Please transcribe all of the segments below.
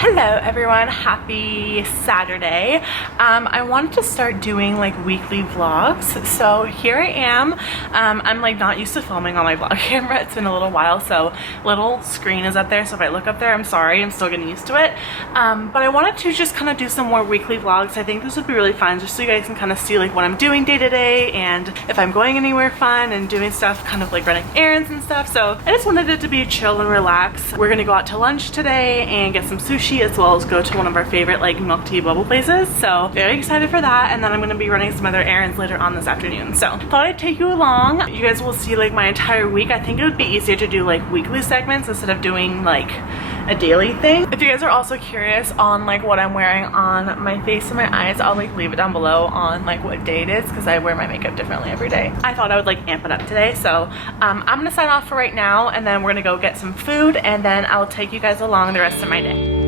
Hello everyone, happy Saturday. I wanted to start doing like weekly vlogs, so here I am. I'm like not used to filming on my vlog camera. It's been a little while, so little screen is up there, so if I look up there, I'm sorry, I'm still getting used to it. But I wanted to just kind of do some more weekly vlogs. I think this would be really fun just so you guys can kind of see like what I'm doing day to day and if I'm going anywhere fun and doing stuff, kind of like running errands and stuff. So I just wanted it to be chill and relax. We're gonna go out to lunch today and get some sushi, as well as go to one of our favorite like milk tea bubble places. So very excited for that, and then I'm going to be running some other errands later on this afternoon. So thought I'd take you along. You guys will see like my entire week. I think it would be easier to do like weekly segments instead of doing like a daily thing. If you guys are also curious on like what I'm wearing on my face and my eyes, I'll like leave it down below on like what day it is, because I wear my makeup differently every day. I thought I would like amp it up today, so I'm gonna sign off for right now, and then we're gonna go get some food, and then I'll take you guys along the rest of my day.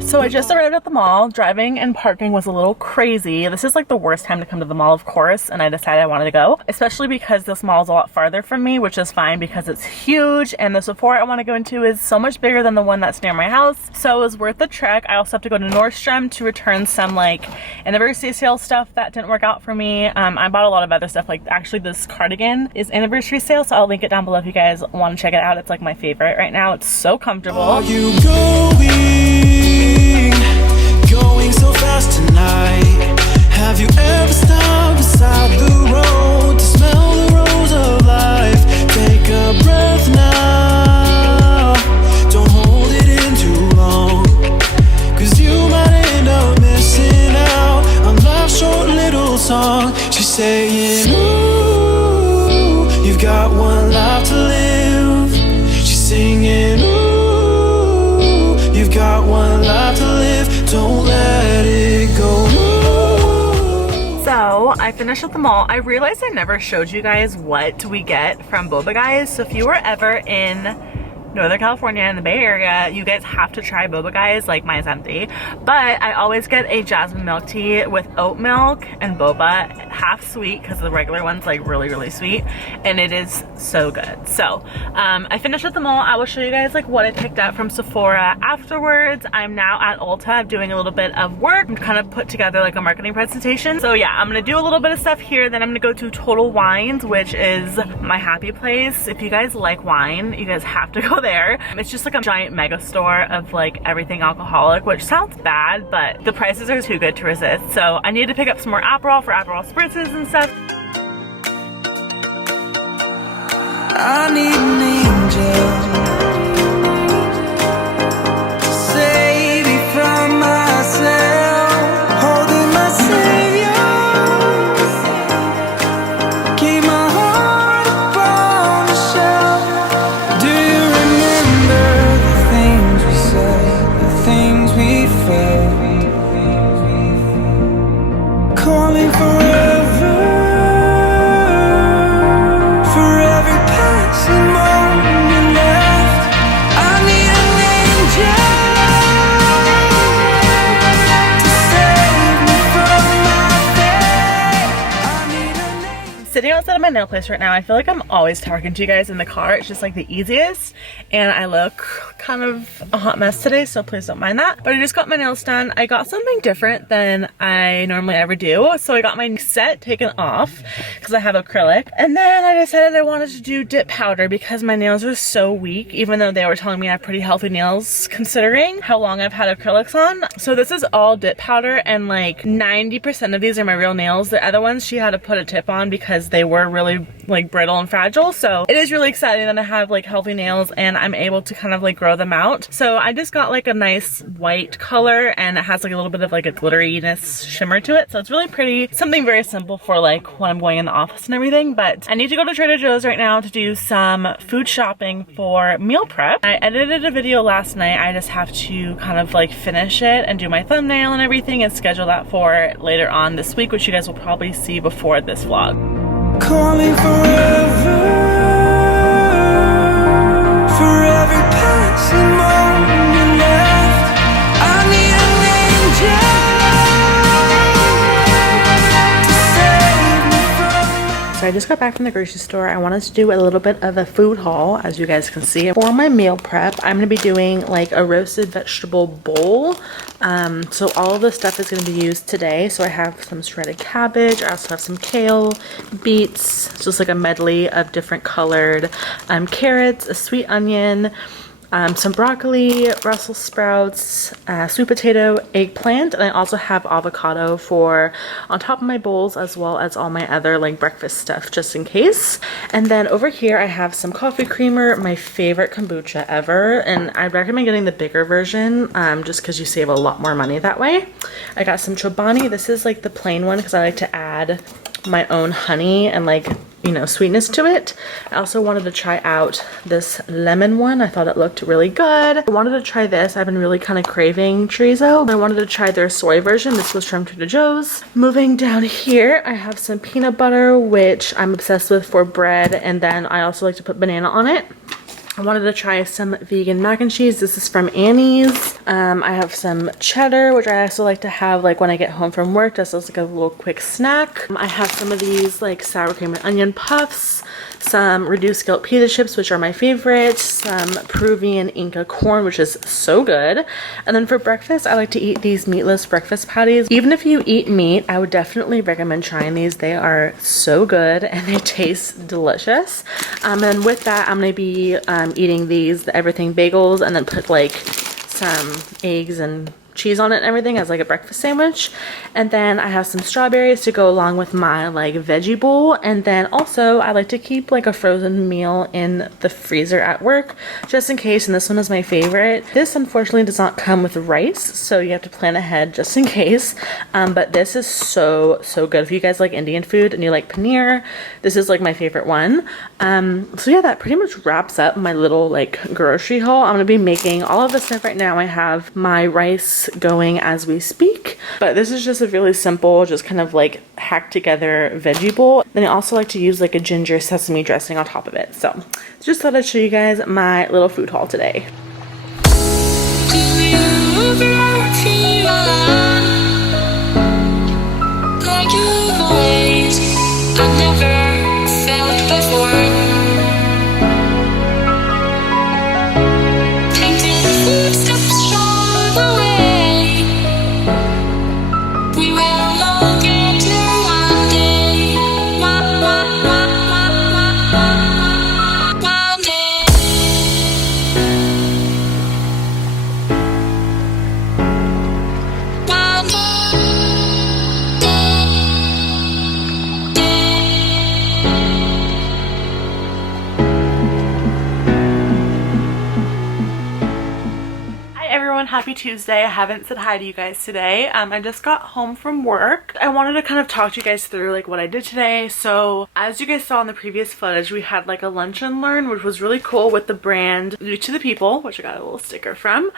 So I just arrived at the mall. Driving and parking was a little crazy. This is like the worst time to come to the mall, of course, and I decided I wanted to go, especially because this mall is a lot farther from me, which is fine because it's huge, and the Sephora I want to go into is so much bigger than the one that's near my house, so it was worth the trek. I also have to go to Nordstrom to return some like anniversary sale stuff that didn't work out for me. I bought a lot of other stuff, like actually this cardigan is anniversary sale, so I'll link it down below if you guys want to check it out. It's like my favorite right now. It's so comfortable. Are you going so fast tonight? Have you ever stopped beside the road to smell the rose of life? Take a breath now, don't hold it in too long, 'cause you might end up missing out on life's short little song. She's saying, ooh, you've got one life to live. She's singing, ooh, you've got one life to live. Don't let it go. So I finished at the mall. I realized I never showed you guys what we get from Boba Guys. So if you were ever in Northern California in the Bay Area, you guys have to try Boba Guys. Like, mine's empty, but I always get a jasmine milk tea with oat milk and boba, half sweet because the regular one's like really sweet, and it is so good. So I finished at the mall. I will show you guys like what I picked up from Sephora afterwards. I'm now at Ulta doing a little bit of work. I'm kind of put together like a marketing presentation. So yeah, I'm gonna do a little bit of stuff here, then I'm gonna go to Total Wines, which is my happy place. If you guys like wine, you guys have to go there. It's just like a giant mega store of like everything alcoholic, which sounds bad, but the prices are too good to resist. So I need to pick up some more Aperol for Aperol spritzes and stuff. I need an angel to save me from myself, holding my savior, keep my heart upon the shelf. Do you remember the things we said, the things we felt, calling forever, for every passing moment left? I need an angel to save me from my fate. I need an angel. Sitting outside of my nail place right now. I feel like I'm always talking to you guys in the car. It's just like the easiest, and I look kind of a hot mess today, so please don't mind that. But I just got my nails done. I got something different than I normally ever do. So I got my set taken off because I have acrylic, and then I decided I wanted to do dip powder because my nails are so weak, even though they were telling me I have pretty healthy nails considering how long I've had acrylics on. So this is all dip powder, and like 90% of these are my real nails. The other ones she had to put a tip on because they were really like brittle and fragile. So it is really exciting that I have like healthy nails and I'm able to kind of like grow them out. So I just got like a nice white color, and it has like a little bit of like a glitteriness shimmer to it. So it's really pretty. Something very simple for like when I'm going in the office and everything. But I need to go to Trader Joe's right now to do some food shopping for meal prep. I edited a video last night. I just have to kind of like finish it and do my thumbnail and everything and schedule that for later on this week, which you guys will probably see before this vlog. Calling forever. I just got back from the grocery store. I wanted to do a little bit of a food haul, as you guys can see. For my meal prep, I'm going to be doing like a roasted vegetable bowl. So all of the stuff is going to be used today. So I have some shredded cabbage. I also have some kale, beets, just like a medley of different colored carrots, a sweet onion, some broccoli, Brussels sprouts, sweet potato, eggplant, and I also have avocado for on top of my bowls, as well as all my other like breakfast stuff just in case. And then over here I have some coffee creamer, my favorite kombucha ever, and I recommend getting the bigger version just because you save a lot more money that way. I got some Chobani. This is like the plain one because I like to add my own honey and like, you know, sweetness to it. I also wanted to try out this lemon one. I thought it looked really good. I wanted to try this. I've been really kind of craving chorizo. I wanted to try their soy version. This was from Trader Joe's. Moving down here, I have some peanut butter, which I'm obsessed with for bread, and then I also like to put banana on it. I wanted to try some vegan mac and cheese. This is from Annie's. I have some cheddar, which I also like to have like when I get home from work, just as like a little quick snack. I have some of these like sour cream and onion puffs, some reduced guilt pita chips, which are my favorite, some Peruvian Inca corn, which is so good. And then for breakfast, I like to eat these meatless breakfast patties. Even if you eat meat, I would definitely recommend trying these. They are so good and they taste delicious. And with that, I'm gonna be eating these, the everything bagels, and then put like some eggs and cheese on it and everything as like a breakfast sandwich. And then I have some strawberries to go along with my like veggie bowl. And then also I like to keep like a frozen meal in the freezer at work just in case, and this one is my favorite. This unfortunately does not come with rice, so you have to plan ahead just in case, but this is so good. If you guys like Indian food and you like paneer, this is like my favorite one. So yeah, that pretty much wraps up my little like grocery haul. I'm gonna be making all of this stuff right now. I have my rice going as we speak, but this is just a really simple, just kind of like hacked together veggie bowl. Then I also like to use like a ginger sesame dressing on top of it. So just thought I'd show you guys my little food haul today. Happy Tuesday. I haven't said hi to you guys today. I just got home from work. I wanted to kind of talk to you guys through like what I did today. So as you guys saw in the previous footage, we had like a lunch and learn, which was really cool with the brand New to the People, which I got a little sticker from.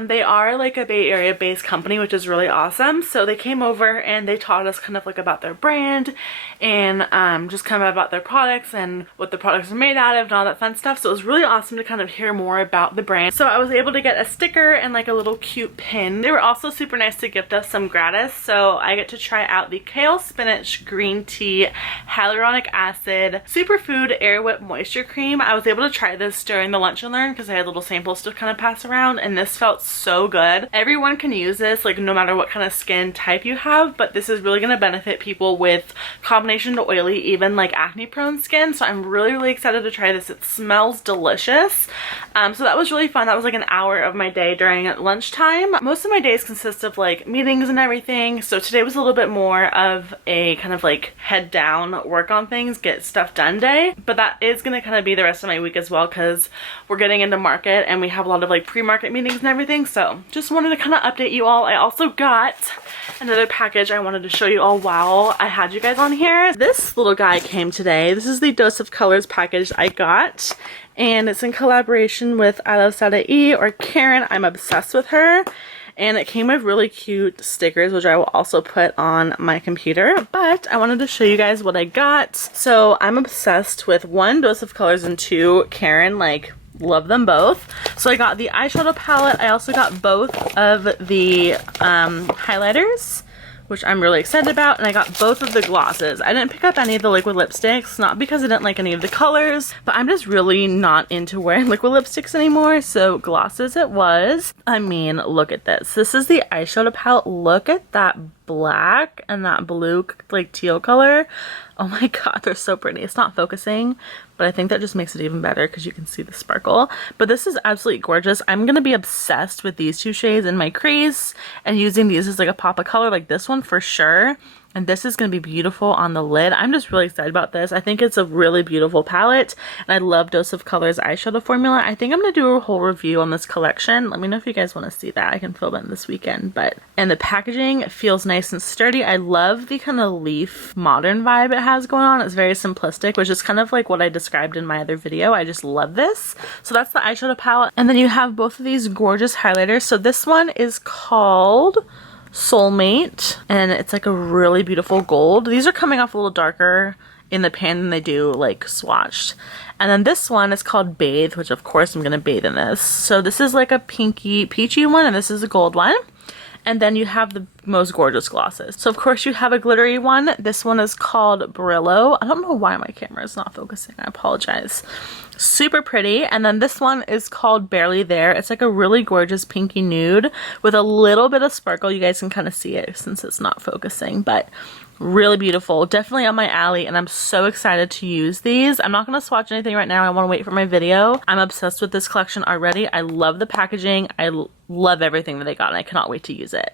They are like a Bay Area based company, which is really awesome. So they came over and they taught us kind of like about their brand and just kind of about their products and what the products are made out of and all that fun stuff. So it was really awesome to kind of hear more about the brand. So I was able to get a sticker and like a little cute pin. They were also super nice to gift us some gratis, so I get to try out the kale spinach green tea hyaluronic acid superfood air whip moisture cream. I was able to try this during the lunch and learn because I had little samples to kind of pass around, and this felt so good. Everyone can use this, like no matter what kind of skin type you have, but this is really going to benefit people with combination to oily, even like acne prone skin. So I'm really excited to try this. It smells delicious. So that was really fun. That was like an hour of my day during lunchtime. Most of my days consist of like meetings and everything, so today was a little bit more of a kind of like head down, work on things, get stuff done day. But that is going to kind of be the rest of my week as well, because we're getting into market and we have a lot of like pre-market meetings and everything. So just wanted to kind of update you all. I also got another package I wanted to show you all while I had you guys on here. This little guy came today. This is the Dose of Colors package I got, and it's in collaboration with I Love Sadai or Karen. I'm obsessed with her. And it came with really cute stickers, which I will also put on my computer. But I wanted to show you guys what I got. So I'm obsessed with 1, Dose of Colors, and 2, Karen. Like, love them both. So I got the eyeshadow palette. I also got both of the highlighters, which I'm really excited about. And I got both of the glosses. I didn't pick up any of the liquid lipsticks, not because I didn't like any of the colors, but I'm just really not into wearing liquid lipsticks anymore. So glosses it was. I mean, look at this. This is the eyeshadow palette. Look at that black and that blue like teal color. Oh my god, they're so pretty. It's not focusing, but I think that just makes it even better because you can see the sparkle. But this is absolutely gorgeous. I'm gonna be obsessed with these two shades in my crease and using these as like a pop of color, like this one for sure. And this is going to be beautiful on the lid. I'm just really excited about this. I think it's a really beautiful palette. And I love Dose of Colors eyeshadow formula. I think I'm going to do a whole review on this collection. Let me know if you guys want to see that. I can film it this weekend. And the packaging feels nice and sturdy. I love the kind of leaf modern vibe it has going on. It's very simplistic, which is kind of like what I described in my other video. I just love this. So that's the eyeshadow palette. And then you have both of these gorgeous highlighters. So this one is called Soulmate, and it's like a really beautiful gold. These are coming off a little darker in the pan than they do like swatched. And then this one is called Bathe, which of course I'm gonna bathe in this. So this is like a pinky peachy one, and this is a gold one. And then you have the most gorgeous glosses. So of course you have a glittery one. This one is called Brillo. I don't know why my camera is not focusing. I apologize. Super pretty. And then this one is called Barely There. It's like a really gorgeous pinky nude with a little bit of sparkle. You guys can kind of see it since it's not focusing, but really beautiful. Definitely on my alley, and I'm so excited to use these. I'm not going to swatch anything right now. I want to wait for my video. I'm obsessed with this collection already. I love the packaging. I love everything that they got, and I cannot wait to use it.